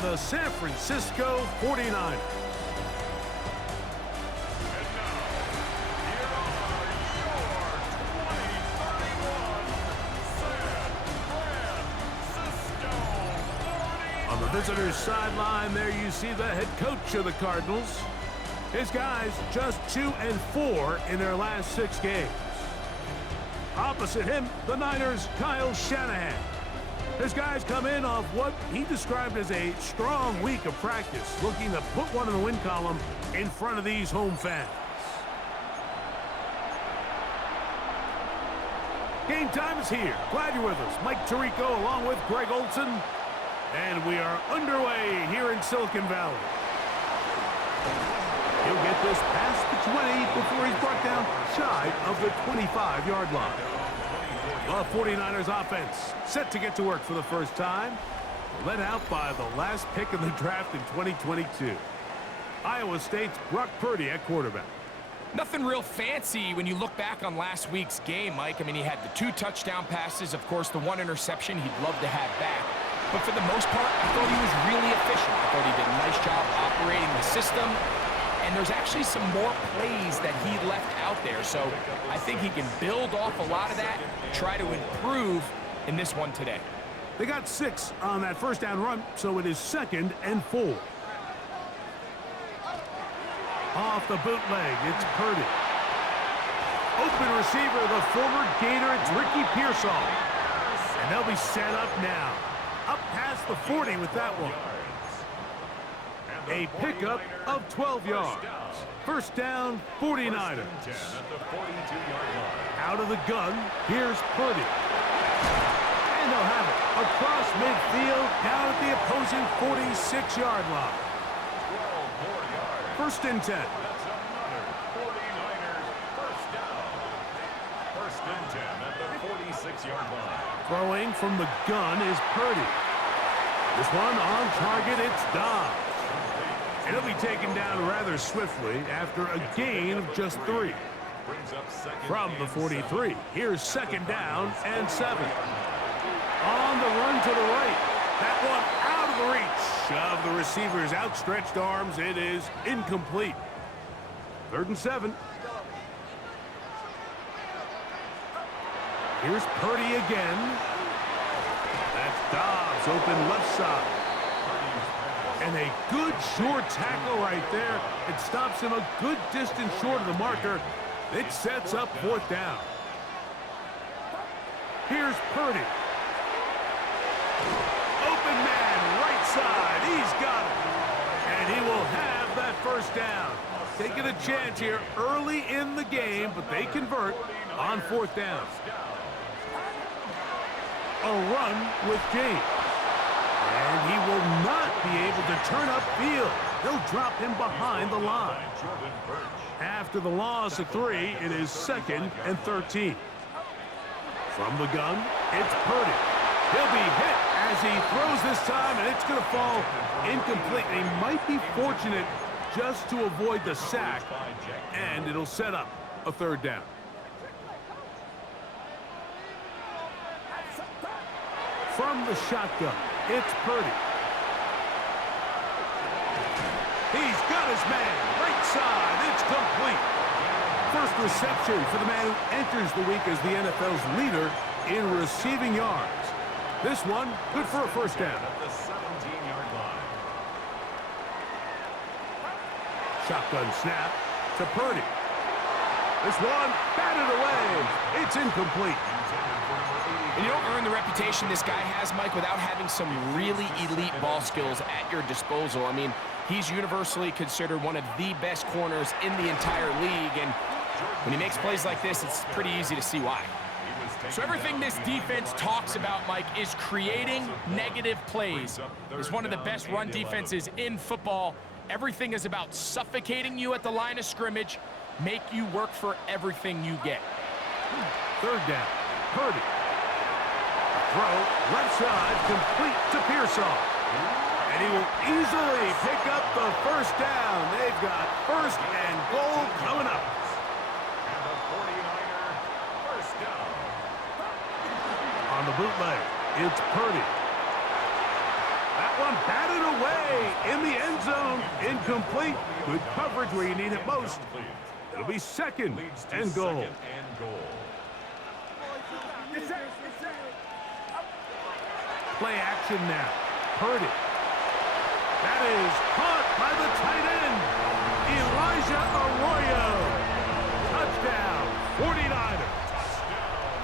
the San Francisco 49ers. On the visitors' sideline, there you see the head coach of the Cardinals. His guys just 2-4 in their last 6 games. Opposite him, the Niners' Kyle Shanahan. His guys come in off what he described as a strong week of practice, looking to put one in the win column in front of these home fans. Game time is here. Glad you're with us. Mike Tirico along with Greg Olson. And we are underway here in Silicon Valley. He'll get this past the 20 before he's brought down shy of the 25-yard line. The 49ers offense set to get to work for the first time. Led out by the last pick in the draft in 2022. Iowa State's Brock Purdy at quarterback. Nothing real fancy when you look back on last week's game, Mike. I mean, he had the 2 touchdown passes, of course, the 1 interception he'd love to have back. But for the most part, I thought he was really efficient. I thought he did a nice job operating the system. And there's actually some more plays that he left out there. So I think he can build off a lot of that, try to improve in this one today. They got 6 on that first down run, so it is 2nd and 4. Off the bootleg, it's Purdy. Open receiver, the former Gator, it's Ricky Pearsall. And they'll be set up now. Up past the 40 with that one. A pickup of 12 yards. First down, 49ers. Out of the gun, here's Purdy. And they'll have it across midfield, down at the opposing 46-yard line. First and 10. First and 10 at the 46-yard line. Throwing from the gun is Purdy. This one on target, it's Dobbs. And he'll be taken down rather swiftly after a gain of just 3. From the 43, here's 2nd down and 7. On the run to the right. That one out of the reach of the receiver's outstretched arms. It is incomplete. 3rd and 7. Here's Purdy again. That's Dobbs open left side. And a good short tackle right there. It stops him a good distance short of the marker. It sets up 4th down. Here's Purdy. Open man, right side. He's got it. And he will have that first down. Taking a chance here early in the game, but they convert on 4th down. A run with James. And he will not be able to turn upfield. They'll drop him behind the line. After the loss of 3, it is 2nd and 13. From the gun, it's Purdy. He'll be hit as he throws this time, and it's going to fall incomplete. He might be fortunate just to avoid the sack, and it'll set up a 3rd down. From the shotgun, it's Purdy. He's got his man, right side, it's complete. First reception for the man who enters the week as the NFL's leader in receiving yards. This one, good for a first down. At the 17-yard line. Shotgun snap to Purdy. This one, batted away. It's incomplete. And you don't earn the reputation this guy has, Mike, without having some really elite ball skills at your disposal. I mean, he's universally considered one of the best corners in the entire league, and when he makes plays like this, it's pretty easy to see why. So everything this defense talks about, Mike, is creating negative plays. It's one of the best run defenses in football. Everything is about suffocating you at the line of scrimmage, make you work for everything you get. 3rd down, Purdy. Throw, left side, complete to Pearsall. And he will easily pick up the first down. They've got 1st and goal coming up. And the 49er first down. On the bootleg, it's Purdy. That one batted away in the end zone. Incomplete. Good coverage where you need it most. It'll be second and goal. Play action now. Purdy. That is caught by the tight end, Elijah Arroyo. Touchdown, 49ers.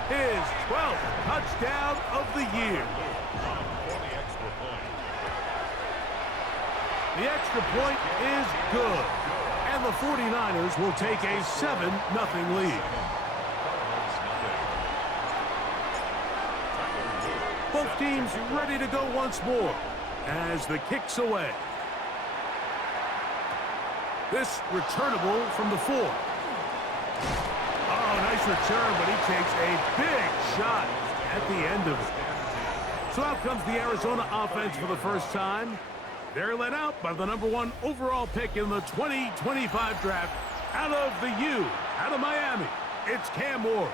His 12th touchdown of the year. The extra point is good, and the 49ers will take a 7-0 lead. Both teams ready to go once more as the kick's away. This returnable from the 4. Oh, nice return, but he takes a big shot at the end of it. So out comes the Arizona offense for the first time. They're led out by the #1 overall pick in the 2025 draft out of the U, out of Miami. It's Cam Ward.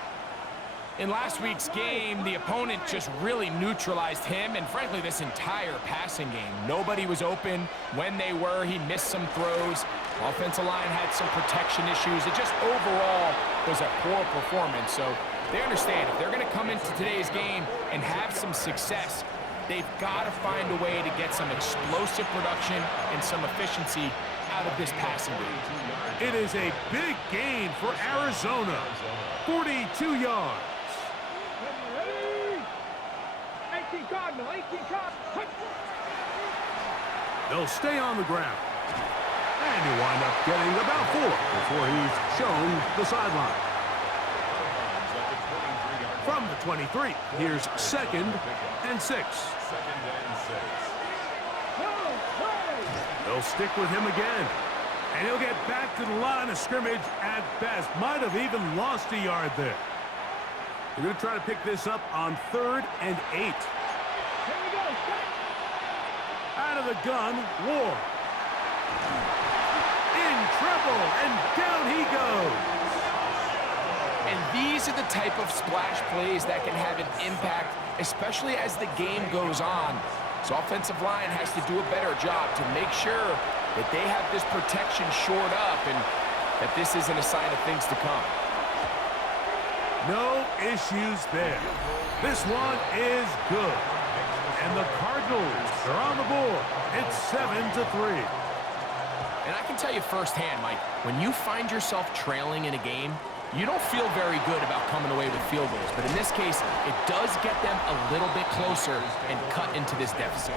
In last week's game, the opponent just really neutralized him and, frankly, this entire passing game. Nobody was open. When they were, he missed some throws. Offensive line had some protection issues. It just overall was a poor performance. So they understand if they're going to come into today's game and have some success, they've got to find a way to get some explosive production and some efficiency out of this passing game. It is a big gain for Arizona. 42 yards. They'll stay on the ground. And he'll wind up getting about 4 before he's shown the sideline. From the 23, here's 2nd and 6. They'll stick with him again. And he'll get back to the line of scrimmage at best. Might have even lost a yard there. We're going to try to pick this up on 3rd and 8. Out of the gun, Ward. In trouble, and down he goes. And these are the type of splash plays that can have an impact, especially as the game goes on. So offensive line has to do a better job to make sure that they have this protection shored up and that this isn't a sign of things to come. No issues there. This one is good. And the Cardinals are on the board. It's 7-3. And I can tell you firsthand, Mike, when you find yourself trailing in a game, you don't feel very good about coming away with field goals. But in this case, it does get them a little bit closer and cut into this deficit.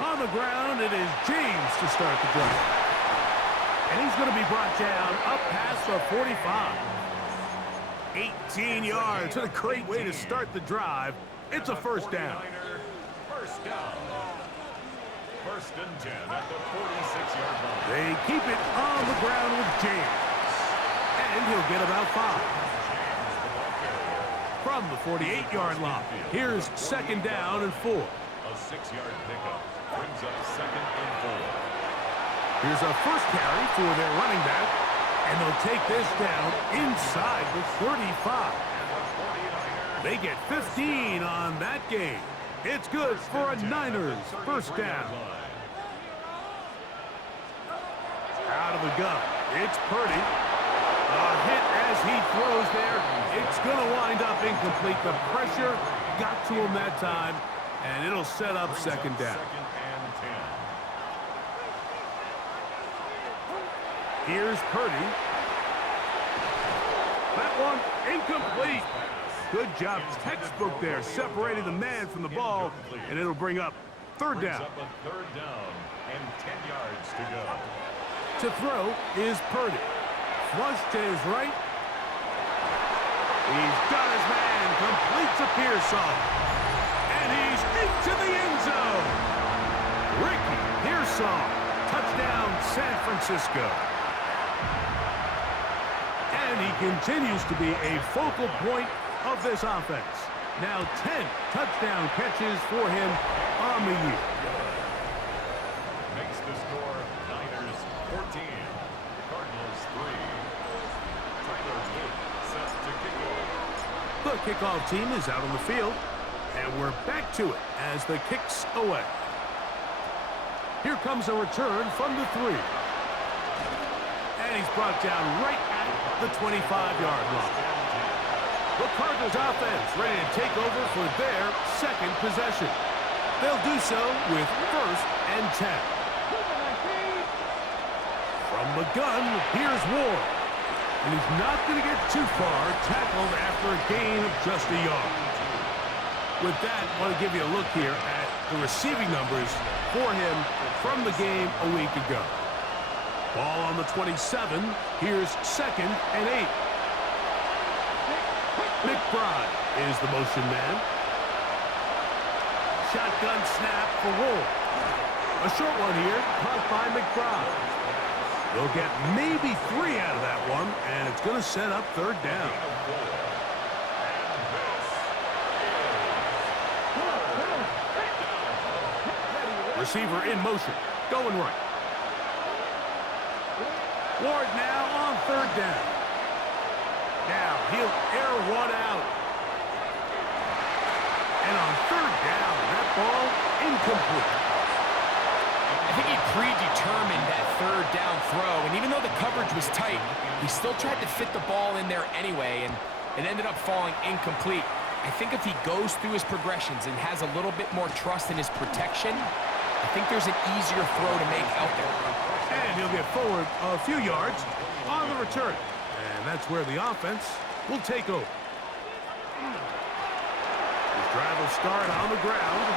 On the ground, it is James to start the drive. And he's going to be brought down up past the 45. 18 yards. What a great way to start the drive. It's a first down. First down. 1st and 10 at the 46-yard line. They keep it on the ground with James. And he'll get about 5. From the 48-yard line, here's 2nd down and 4. A 6-yard pickup brings up 2nd and 4. Here's a first carry for their running back, and they'll take this down inside the 35. They get 15 on that game. It's good for a Niners first down. Out of the gun, it's Purdy. A hit as he throws there. It's going to wind up incomplete. The pressure got to him that time, and it'll set up 2nd down. Here's Purdy. That one incomplete. Good job, textbook there, separating the man from the ball, and it'll bring up 3rd down. Up a 3rd down and 10 yards to go. To throw is Purdy. Flush to his right. He's got his man, completes a Pearsall. And he's into the end zone. Ricky Pearsall, touchdown San Francisco. And he continues to be a focal point of this offense. Now 10 touchdown catches for him on the year. kickoff team is out on the field, and we're back to it as the kick's away. Here comes a return from the 3. And he's brought down right at the 25-yard line. The Cardinals offense ready to take over for their second possession. They'll do so with 1st and 10. From the gun, here's Ward. And he's not going to get too far, tackled after a gain of just a yard. With that, I want to give you a look here at the receiving numbers for him from the game a week ago. Ball on the 27. Here's 2nd and 8. McBride is the motion man. Shotgun snap for Ward. A short one here, caught by McBride. They'll get maybe 3 out of that one, and it's going to set up 3rd down. Receiver in motion, going right. Ward now on 3rd down. Now he'll air one out. And on 3rd down, that ball incomplete. I think he predetermined that 3rd down throw, and even though the coverage was tight, he still tried to fit the ball in there anyway, and it ended up falling incomplete. I think if he goes through his progressions and has a little bit more trust in his protection, I think there's an easier throw to make out there. And he'll get forward a few yards on the return. And that's where the offense will take over. His drive will start on the ground.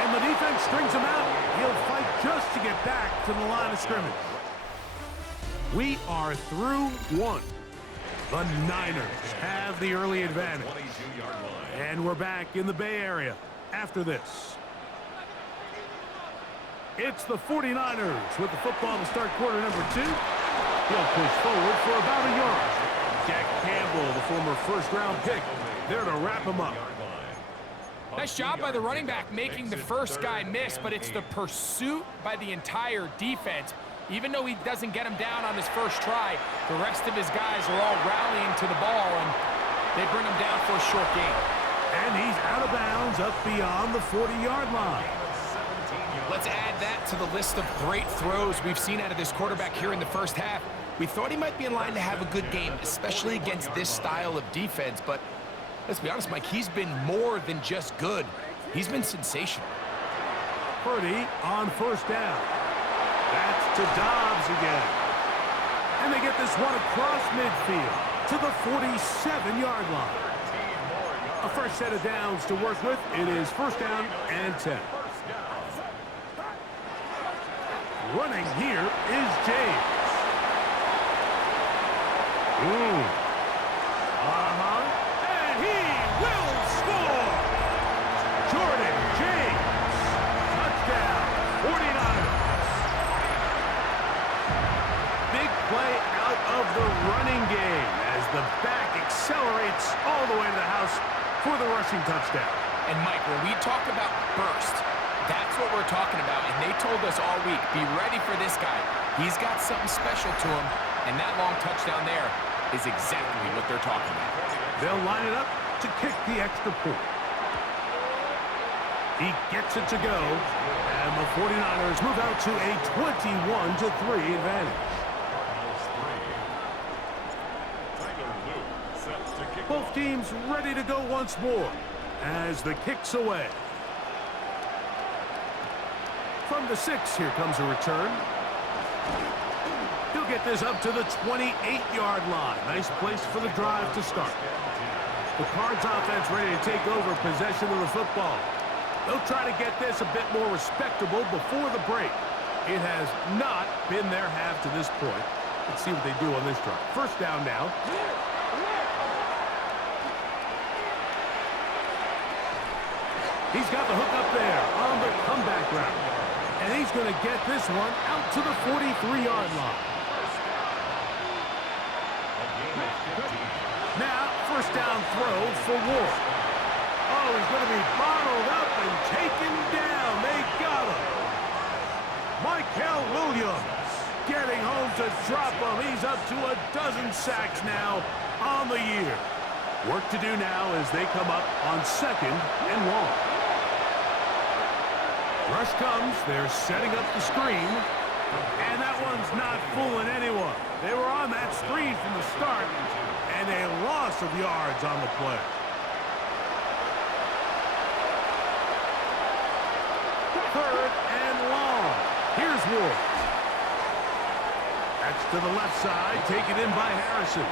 And the defense strings him out. He'll fight just to get back to the line of scrimmage. We are through 1. The Niners have the early advantage. And we're back in the Bay Area after this. It's the 49ers with the football to start quarter number 2. He'll push forward for about a yard. Jack Campbell, the former first-round pick, there to wrap him up. Nice job by the running back making the first guy miss, but it's the pursuit by the entire defense. Even though he doesn't get him down on his first try, the rest of his guys are all rallying to the ball, and they bring him down for a short gain. And he's out of bounds up beyond the 40-yard line. Let's add that to the list of great throws we've seen out of this quarterback here in the first half. We thought he might be in line to have a good game, especially against this style of defense, but let's be honest, Mike, he's been more than just good. He's been sensational. Purdy on 1st down. That's to Dobbs again. And they get this one across midfield to the 47-yard line. A fresh set of downs to work with. It is 1st down and 10. Running here is James. And he will score. Jordan James. Touchdown, 49ers. Big play out of the running game as the back accelerates all the way to the house for the rushing touchdown. And Mike, when we talk about burst, that's what we're talking about, and they told us all week, be ready for this guy. He's got something special to him, and that long touchdown there is exactly what they're talking about. They'll line it up to kick the extra point. He gets it to go, and the 49ers move out to a 21-3 advantage. Both teams ready to go once more as the kick's away. From the 6, here comes a return. He'll get this up to the 28-yard line. Nice place for the drive to start. The Cards offense ready to take over possession of the football. They'll try to get this a bit more respectable before the break. It has not been their half to this point. Let's see what they do on this drive. 1st down now. He's got the hook up there on the comeback route. And he's going to get this one out to the 43-yard line. Now, 1st down throw for Ward. Oh, he's going to be bottled up and taken down. They got him. Michael Williams getting home to drop him. He's up to a dozen sacks now on the year. Work to do now as they come up on 2nd and long. Rush comes. They're setting up the screen. And that one's not fooling anyone. They were on that screen from the start, and a loss of yards on the play. Third and long. Here's Ward. That's to the left side, taken in by Harrison.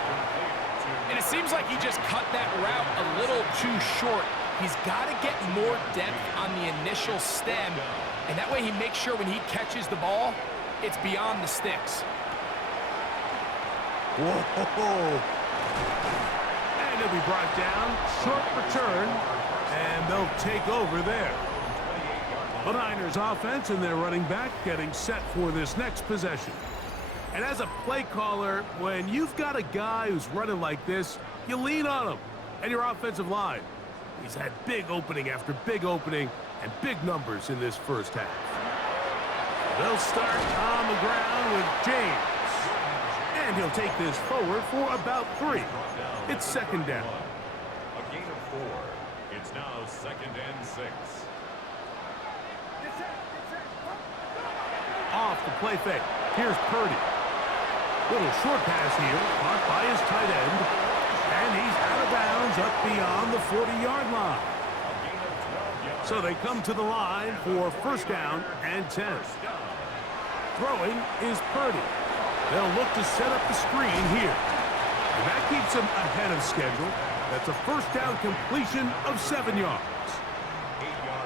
And it seems like he just cut that route a little too short. He's got to get more depth on the initial stem, and that way he makes sure when he catches the ball, it's beyond the sticks. Whoa. And he'll be brought down. Short return, and they'll take over there. The Niners offense and their running back getting set for this next possession. And as a play caller, when you've got a guy who's running like this, you lean on him and your offensive line. He's had big opening after big opening and big numbers in this first half. They'll start on the ground with James. And he'll take this forward for about 3. It's 2nd down. A gain of 4. It's now 2nd and 6. Off the play fake. Here's Purdy. Little short pass here, caught by his tight end. And he's out of bounds up beyond the 40-yard line. So they come to the line for 1st down and 10. Throwing is Purdy. They'll look to set up the screen here. And that keeps him ahead of schedule. That's a 1st down completion of 7 yards.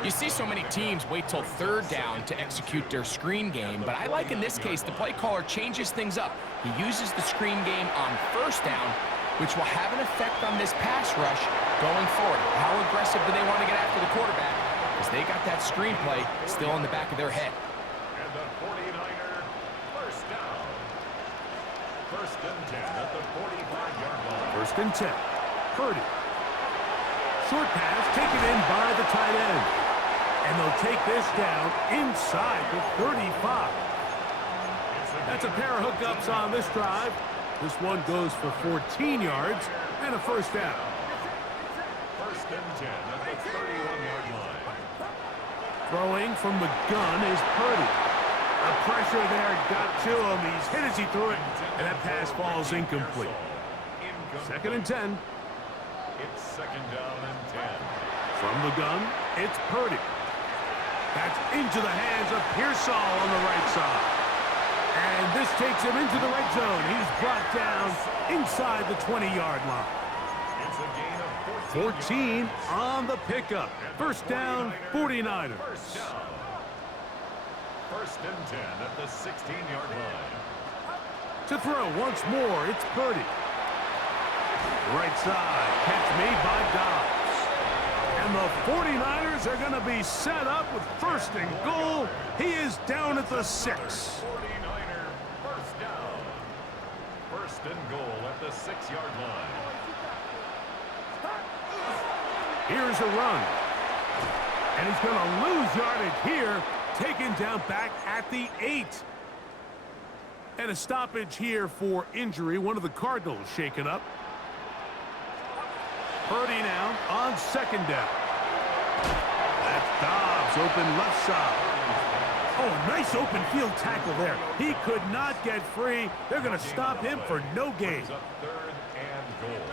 You see so many teams wait till 3rd down to execute their screen game, but I like in this case the play caller changes things up. He uses the screen game on 1st down, which will have an effect on this pass rush going forward. How aggressive do they want to get after the quarterback? Because they got that screen play still in the back of their head. And the 49er 1st down. 1st and 10 at the 45-yard line. 1st and 10. Purdy. Short pass taken in by the tight end. And they'll take this down inside the 35. That's a pair of hookups on this drive. This one goes for 14 yards and a 1st down. 1st and 10 at the 31-yard line. Throwing from the gun is Purdy. The pressure there got to him. He's hit as he threw it, and that pass falls incomplete. 2nd and 10. It's 2nd down and 10. From the gun, it's Purdy. That's into the hands of Pearsall on the right side. And this takes him into the red zone. He's brought down inside the 20-yard line. It's a gain of 14 on the pickup. 1st down, 49ers. 1st down. 1st and 10 at the 16-yard line. To throw once more, it's Purdy. Right side, catch made by Dobbs. And the 49ers are going to be set up with 1st and goal. He is down at the 6. 49er 1st down. 1st and goal at the 6-yard line. Here's a run. And he's going to lose yardage here. Taken down back at the 8. And a stoppage here for injury. One of the Cardinals shaken up. Purdy now on 2nd down. That's Dobbs open left side. Oh, nice open field tackle there. He could not get free. They're going to stop him for no gain. 3rd and goal.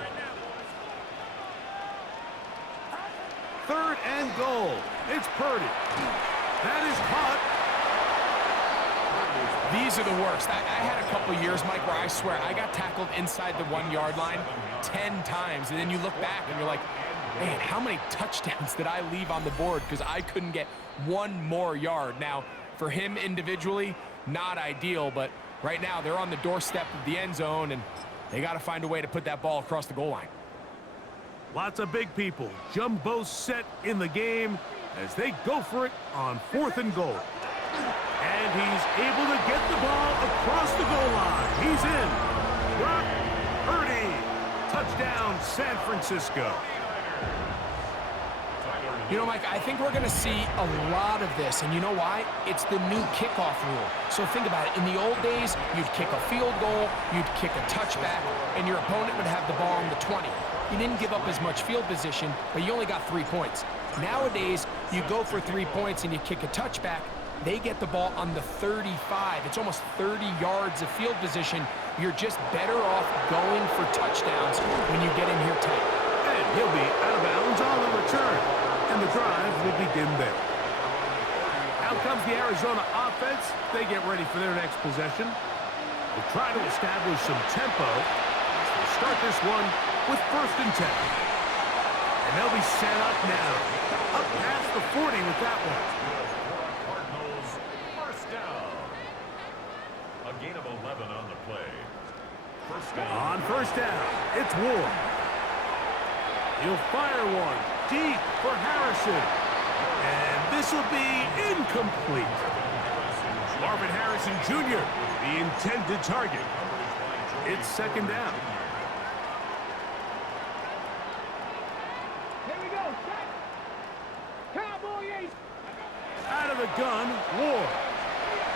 3rd and goal. It's Purdy. That is caught. These are the worst. I had a couple years, Mike, where I swear I got tackled inside the 1-yard line 10 times. And then you look back and you're like, man, how many touchdowns did I leave on the board because I couldn't get one more yard? Now, for him individually, not ideal, but right now they're on the doorstep of the end zone, and they got to find a way to put that ball across the goal line. Lots of big people. Jumbo set in the game as they go for it on 4th and goal. And he's able to get the ball across the goal line. He's in. Brock Purdy. Touchdown, San Francisco. You know, Mike, I think we're going to see a lot of this. And you know why? It's the new kickoff rule. So think about it. In the old days, you'd kick a field goal, you'd kick a touchback, and your opponent would have the ball on the 20. you didn't give up as much field position, but you only got 3 points. Nowadays, you go for 3 points and you kick a touchback. They get the ball on the 35. It's almost 30 yards of field position. You're just better off going for touchdowns when you get in here tight. And he'll be out of bounds on the return. And the drive will begin there. Out comes the Arizona offense. They get ready for their next possession. They'll try to establish some tempo. They'll start this one with 1st and 10. And they'll be set up now. Up past the 40 with that one. Cardinals, first down. A gain of 11 on the play. First down. On 1st down, it's Ward. He'll fire one deep for Harrison. And this will be incomplete. Marvin Harrison Jr., the intended target. It's 2nd down. Out of the gun, Ward.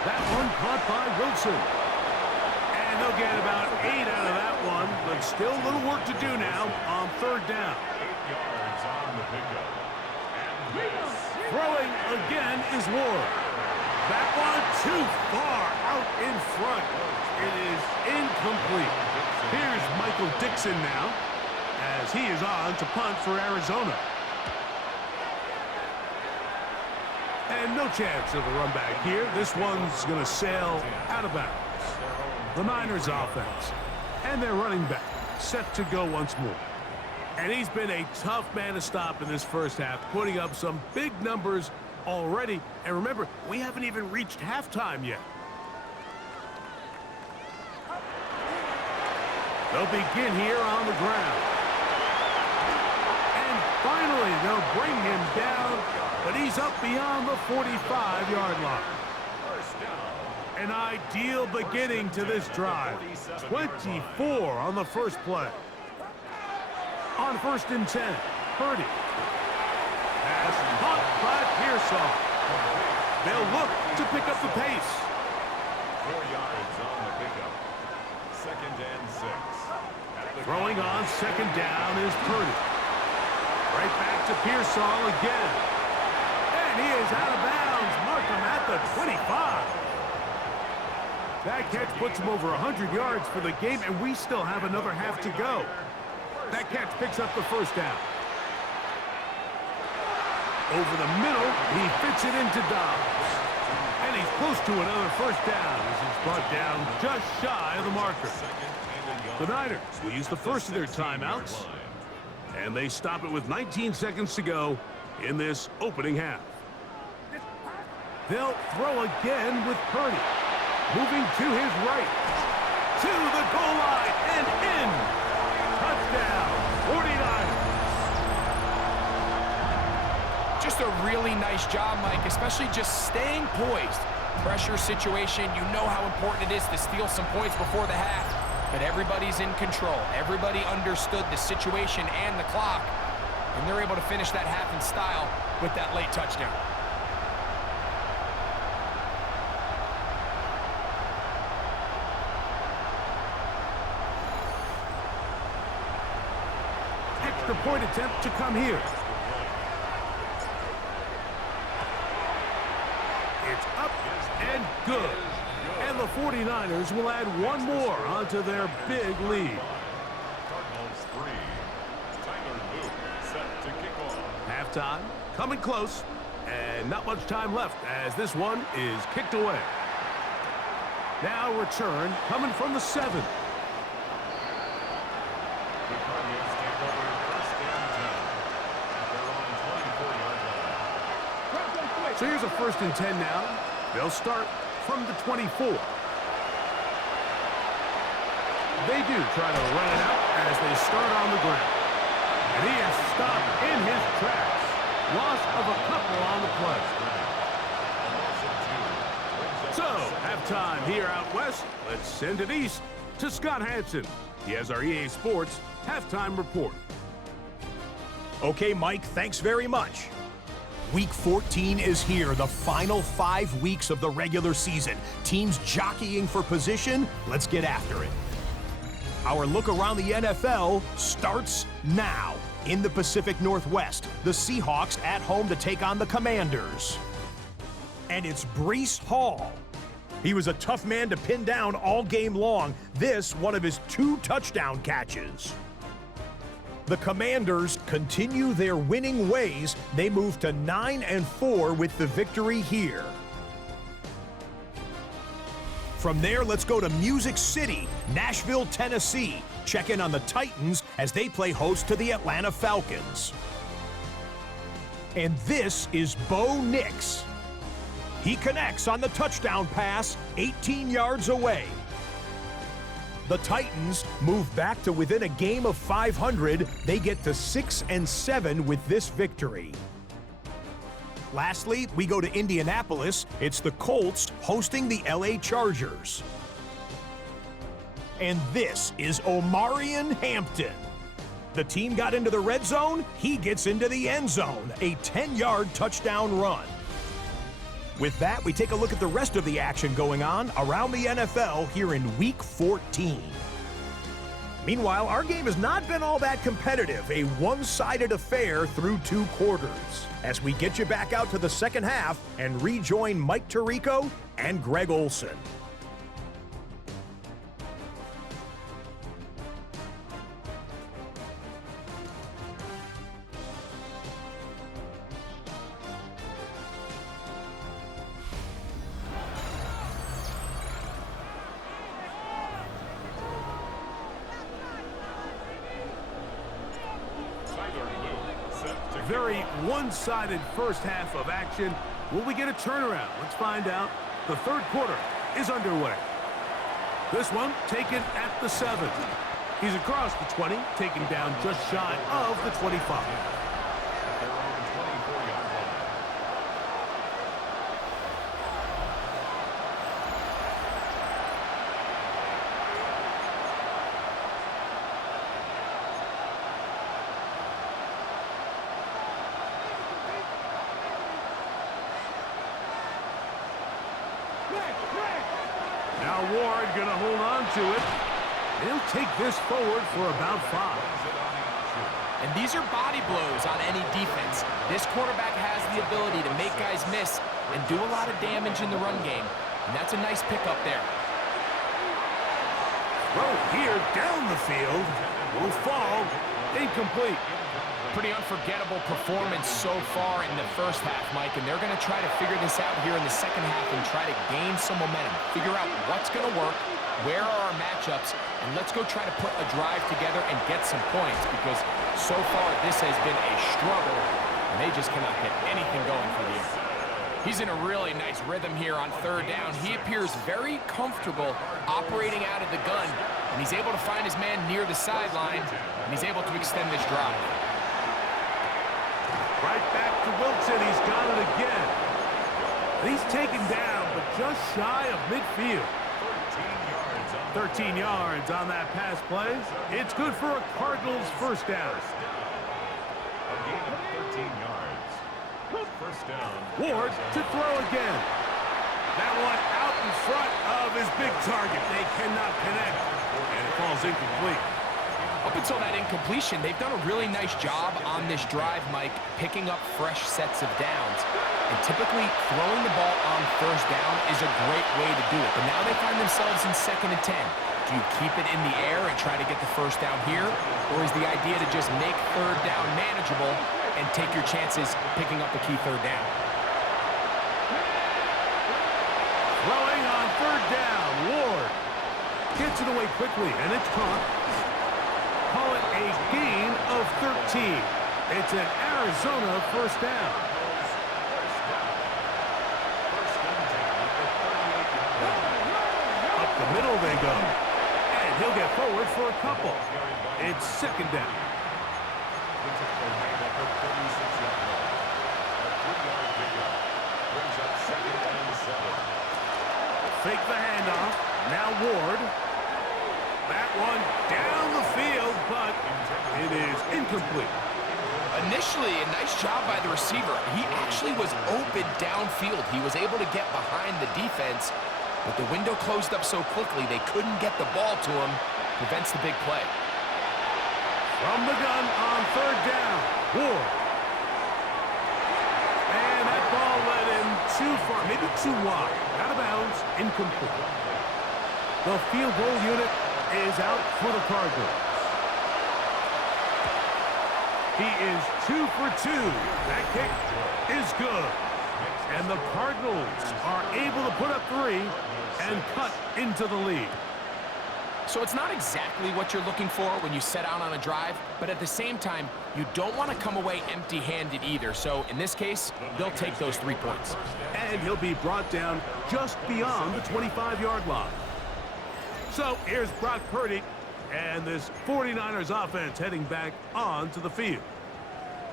That one caught by Wilson. And they'll get about 8 out of that one, but still a little work to do now on 3rd down. 8 yards on the pickup. Throwing again is Ward. That one too far out in front. It is incomplete. Here's Michael Dixon now, as he is on to punt for Arizona. And no chance of a run back here. This one's going to sail out of bounds. The Niners offense and their running back set to go once more. And he's been a tough man to stop in this first half, putting up some big numbers already. And remember, we haven't even reached halftime yet. They'll begin here on the ground. And finally, they'll bring him down, but he's up beyond the 45-yard line. An ideal beginning to this drive. 24 on the first play. On 1st and 10, Purdy. Pass caught by Pearsall. They'll look to pick up the pace. 4 yards on the pickup. 2nd and 6. Throwing on 2nd down is Purdy. Right back to Pearsall again. And he is out of bounds. Mark him at the 25. That catch puts him over 100 yards for the game, and we still have another half to go. That catch picks up the 1st down. Over the middle, he fits it into Dobbs. And he's close to another 1st down as he's brought down just shy of the marker. The Niners will use the first of their timeouts, and they stop it with 19 seconds to go in this opening half. They'll throw again with Purdy. Moving to his right. To the goal line and in. Touchdown, 49ers. Just a really nice job, Mike, especially just staying poised. Pressure situation, you know how important it is to steal some points before the half, but everybody's in control. Everybody understood the situation and the clock, and they're able to finish that half in style with that late touchdown. Extra point attempt to come here. It's up and good. And the 49ers will add one more onto their big lead. Cardinals 3. Tyler Luke set to kick off. Halftime coming close, and not much time left as this one is kicked away. Now return coming from the 7. The Cardinals take over 1st and 10 at their own 24-yard line. So here's a 1st and 10 now. They'll start from the 24. They do try to run it out as they start on the ground. And he is stopped in his tracks. Loss of a couple on the play. So, halftime here out west. Let's send it east to Scott Hansen. He has our EA Sports halftime report. Okay, Mike, thanks very much. Week 14 is here, the final 5 weeks of the regular season. Teams jockeying for position. Let's get after it. Our look around the NFL starts now. In the Pacific Northwest, the Seahawks at home to take on the Commanders. And it's Breece Hall. He was a tough man to pin down all game long. This, one of his 2 touchdown catches. The Commanders continue their winning ways. They move to 9-4 with the victory here. From there, let's go to Music City, Nashville, Tennessee. Check in on the Titans as they play host to the Atlanta Falcons. And this is Bo Nix. He connects on the touchdown pass 18 yards away. The Titans move back to within a game of 500. They get to 6-7 with this victory. Lastly, we go to Indianapolis. It's the Colts hosting the LA Chargers. And this is Omarion Hampton. The team got into the red zone. He gets into the end zone. A 10-yard touchdown run. With that, we take a look at the rest of the action going on around the NFL here in Week 14. Meanwhile, our game has not been all that competitive, a one-sided affair through 2 quarters. As we get you back out to the second half and rejoin Mike Tirico and Greg Olson. Very one-sided first half of action. Will we get a turnaround? Let's find out. The third quarter is underway. This one taken at the 7. He's across the 20, taken down just shy of the 25. Now Ward gonna hold on to it. He'll take this forward for about 5. And these are body blows on any defense. This quarterback has the ability to make guys miss and do a lot of damage in the run game. And that's a nice pickup there. Throw here down the field. Will fall. Incomplete. Pretty unforgettable performance so far in the first half, Mike, and they're going to try to figure this out here in the second half and try to gain some momentum, figure out what's going to work, where are our matchups, and let's go try to put a drive together and get some points, because so far this has been a struggle, and they just cannot get anything going for the year. He's in a really nice rhythm here on third down. He appears very comfortable operating out of the gun, and he's able to find his man near the sideline, and he's able to extend this drive. Right back to Wilson. He's got it again. And he's taken down, but just shy of midfield. 13 yards on that pass play. It's good for a Cardinals first down. A gain of 13 yards. First down. Ward to throw again. That one out in front of his big target. They cannot connect. And it falls incomplete. Up until that incompletion, they've done a really nice job on this drive, Mike, picking up fresh sets of downs. And typically, throwing the ball on first down is a great way to do it. But now they find themselves in 2nd and 10. Do you keep it in the air and try to get the first down here? Or is the idea to just make third down manageable and take your chances picking up the key third down? Throwing on third down. Ward gets it away quickly, and it's caught. Call it a gain of 13. It's an Arizona first down. Up the middle they go. And he'll get forward for a couple. It's 2nd down. Fake the handoff. Now Ward. That one down the field, but it is incomplete. Initially, a nice job by the receiver. He actually was open downfield. He was able to get behind the defense, but the window closed up so quickly they couldn't get the ball to him, prevents the big play. From the gun on third down, Ward. And that ball led him too far, maybe too wide. Out of bounds, incomplete. The field goal unit is out for the Cardinals. He is 2 for 2. That kick is good. And the Cardinals are able to put up 3 and cut into the lead. So it's not exactly what you're looking for when you set out on a drive, but at the same time, you don't want to come away empty-handed either. So in this case, they'll take those 3 points. And he'll be brought down just beyond the 25-yard line. So here's Brock Purdy and this 49ers offense heading back onto the field.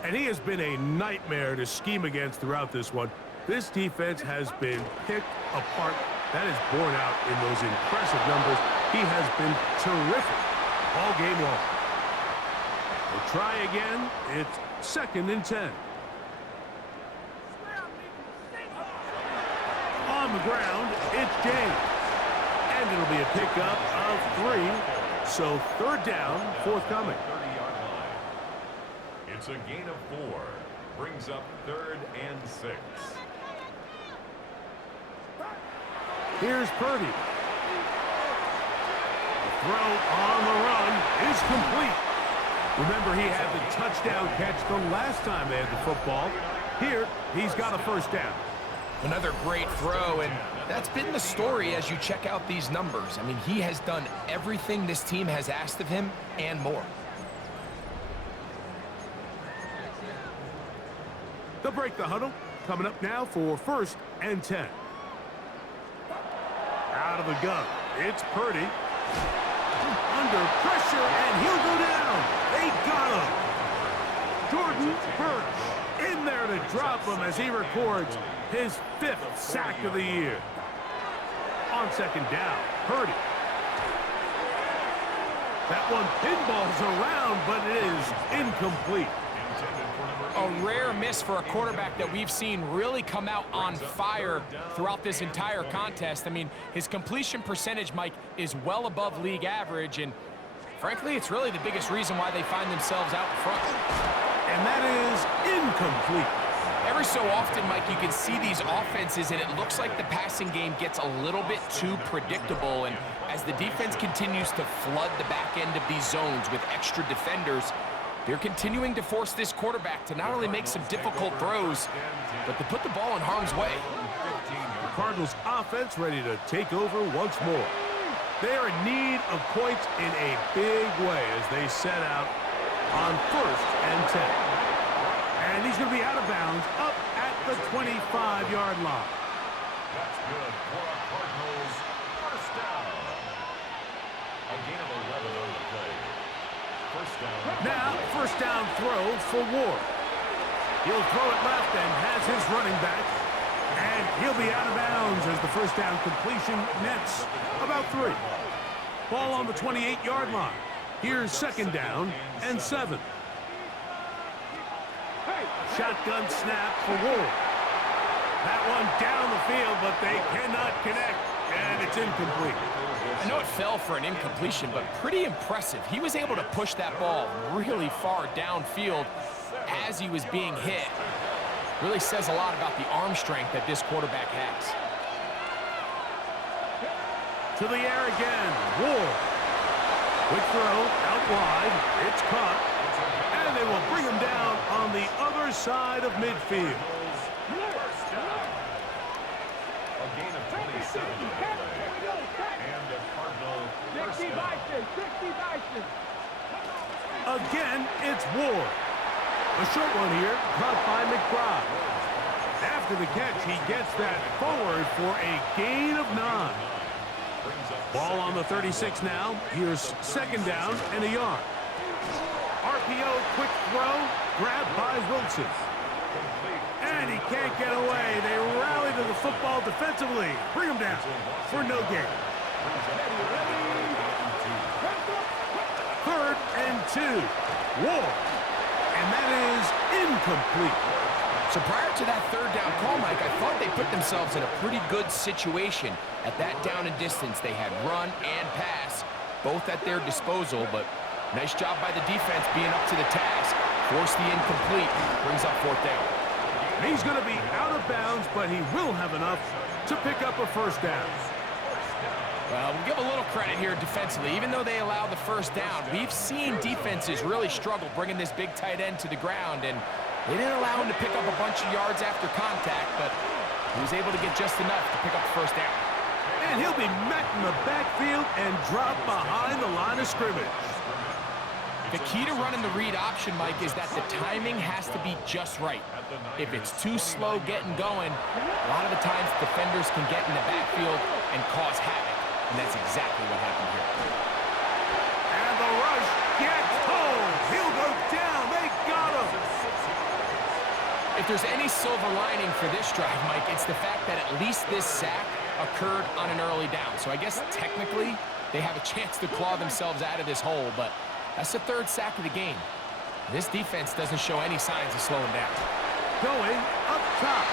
And he has been a nightmare to scheme against throughout this one. This defense has been picked apart. That is borne out in those impressive numbers. He has been terrific all game long. We'll try again. It's 2nd and 10. On the ground, it's James. And it'll be a pickup of 3. So 3rd down, forthcoming. 30-yard line. It's a gain of 4. Brings up 3rd and 6. Here's Purdy. The throw on the run is complete. Remember, he had the touchdown catch the last time they had the football. Here, he's got a 1st down. Another great throw, and that's been the story as you check out these numbers. I mean, he has done everything this team has asked of him and more. They'll break the huddle. Coming up now for 1st and 10. Out of the gun, it's Purdy. Under pressure, and he'll go down. They got him. Jordan Burch in there to drop him as he records his 5th sack of the year. On 2nd down, Purdy. That one pinballs around, but it is incomplete. A rare miss for a quarterback that we've seen really come out on fire throughout this entire contest. I mean, his completion percentage, Mike, is well above league average, and frankly, it's really the biggest reason why they find themselves out in front. And that is incomplete. Every so often, Mike, you can see these offenses, and it looks like the passing game gets a little bit too predictable, and as the defense continues to flood the back end of these zones with extra defenders, they're continuing to force this quarterback to not only make some difficult throws, but to put the ball in harm's way. The Cardinals offense ready to take over once more. They are in need of points in a big way as they set out on 1st and 10. And he's going to be out of bounds up at the 25-yard line. That's good for a Cardinals 1st down. A gain of 11 on the play. 1st down. Now, 1st down throw for Ward. He'll throw it left and has his running back. And he'll be out of bounds as the 1st down completion nets about 3. Ball on the 28-yard line. Here's 2nd down and 7. Shotgun snap for Ward. That one down the field, but they cannot connect, and it's incomplete. I know it fell for an incompletion, but pretty impressive. He was able to push that ball really far downfield as he was being hit. Really says a lot about the arm strength that this quarterback has. To the air again, Ward. Quick throw, out wide, it's caught, and they will bring him down on the other side of midfield. A gain of 27 on the play. And a Cardinal 1st down. Again, it's Ward. A short one here, caught by McBride. After the catch, he gets that forward for a gain of 9. Ball on the 36 now. Here's 2nd down and a yard. RPO, quick throw, grabbed by Wilson. And he can't get away. They rally to the football defensively. Bring him down for no gain. 3rd and 2. Ward. And that is incomplete. So prior to that 3rd down call, Mike, I thought they put themselves in a pretty good situation. At that down and distance, they had run and pass. both at their disposal, but nice job by the defense being up to the task. Force the incomplete, brings up 4th down. He's going to be out of bounds, but he will have enough to pick up a first down. Well, we'll give a little credit here defensively. Even though they allow the first down, we've seen defenses really struggle bringing this big tight end to the ground, and they didn't allow him to pick up a bunch of yards after contact, but he was able to get just enough to pick up the first down. And he'll be met in the backfield and dropped behind the line of scrimmage. The key to running the read option, Mike, is that the timing has to be just right. If it's too slow getting going, a lot of the times defenders can get in the backfield and cause havoc, and that's exactly what happened here. And the rush gets home. He'll go down. They got him. If there's any silver lining for this drive, Mike, it's the fact that at least this sack occurred on an early down. So I guess technically they have a chance to claw themselves out of this hole, but that's the 3rd sack of the game. This defense doesn't show any signs of slowing down. Going up top.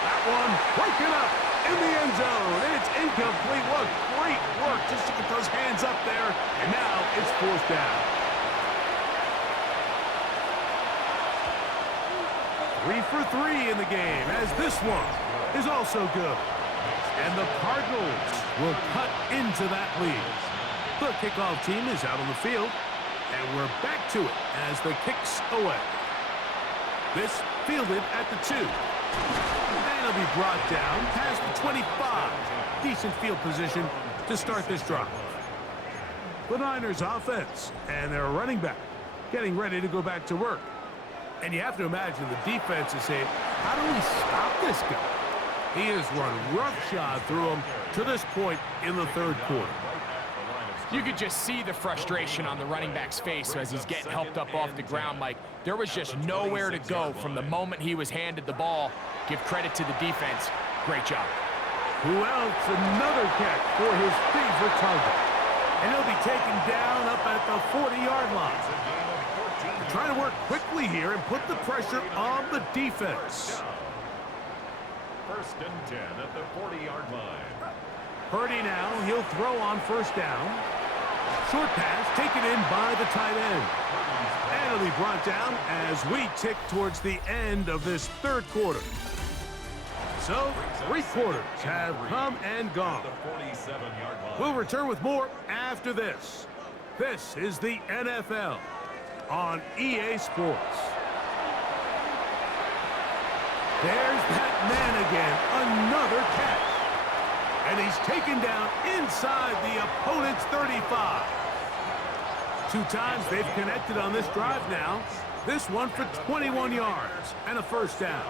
That one broken up in the end zone. It's incomplete. What great work just to get those hands up there. And now it's 4th down. 3 for 3 in the game, as this one is also good. And the Cardinals will cut into that lead. The kickoff team is out on the field, and we're back to it as the kicks away. This fielded at the 2. And it'll be brought down past the 25. Decent field position to start this drive. The Niners offense and their running back getting ready to go back to work. And you have to imagine the defense is saying, how do we stop this guy? He has run roughshod through him to this point in the 3rd quarter. You could just see the frustration on the running back's face as he's getting helped up off the ground, Mike. There was just nowhere to go from the moment he was handed the ball. Give credit to the defense. Great job. Who else? Another catch for his favorite target. And he'll be taken down up at the 40-yard line. They're trying to work quickly here and put the pressure on the defense. 1st and 10 at the 40-yard line. Purdy now, he'll throw on 1st down. Short pass taken in by the tight end. And it'll be brought down as we tick towards the end of this 3rd quarter. So, 3 quarters have come and gone. We'll return with more after this. This is the NFL on EA Sports. There's that man again, another catch. And he's taken down inside the opponent's 35. 2 times they've connected on this drive now. This one for 21 yards and a 1st down.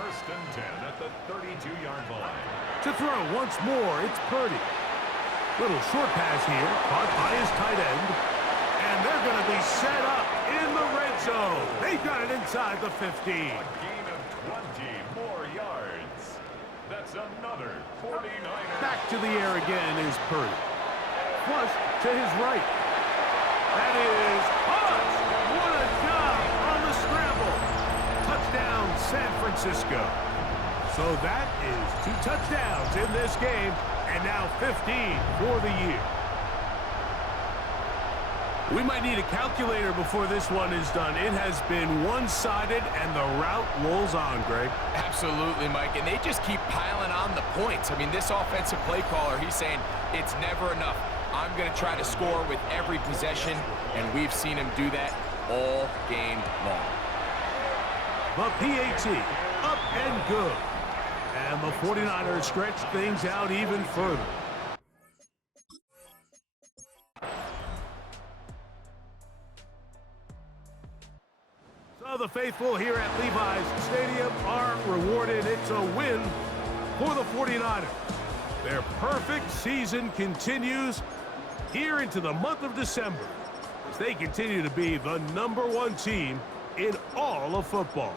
1st and 10 at the 32-yard line. To throw once more, it's Purdy. Little short pass here, caught by his tight end. And they're going to be set up in the red zone. They've got it inside the 15. A gain of 20 more yards. That's another 49er. Back to the air again is Purdy. Flush to his right. That is caught. What a job on the scramble. Touchdown, San Francisco. So that is 2 touchdowns in this game, and now 15 for the year. We might need a calculator before this one is done. It has been one-sided, and the route rolls on, Greg. Absolutely, Mike, and they just keep piling on the points. I mean, this offensive play caller, he's saying it's never enough. I'm going to try to score with every possession, and we've seen him do that all game long. The PAT, up and good. And the 49ers stretch things out even further. So the faithful here at Levi's Stadium are rewarded. It's a win for the 49ers. Their perfect season continues here into the month of December as they continue to be the #1 team in all of football.